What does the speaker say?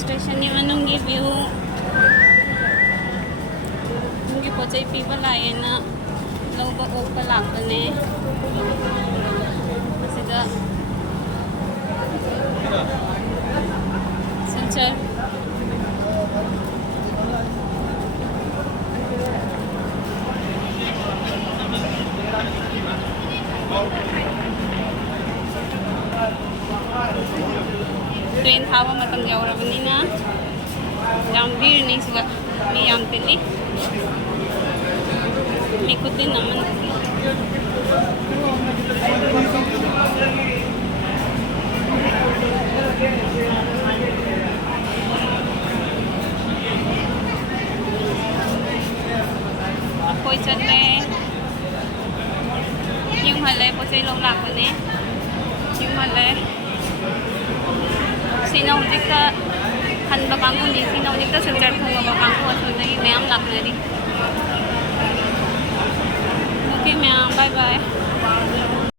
Station की मनूंगी view उनकी पोचई पीबा लाए ना लौबा ओपा लापने असिदा सिलचर ट्रेन थाबा मतम यौरबनिना याम भीड़नी सिगा मी याम तिल्ली मी खुदिन नमन कोई चल रहे यूं हले पोचे लोग लापने यूं हले Sinaw dikta hanba kangko ni sinaw dikta sejar thong ba kangko asundagi mayam laknari. Okay ma'am, bye bye.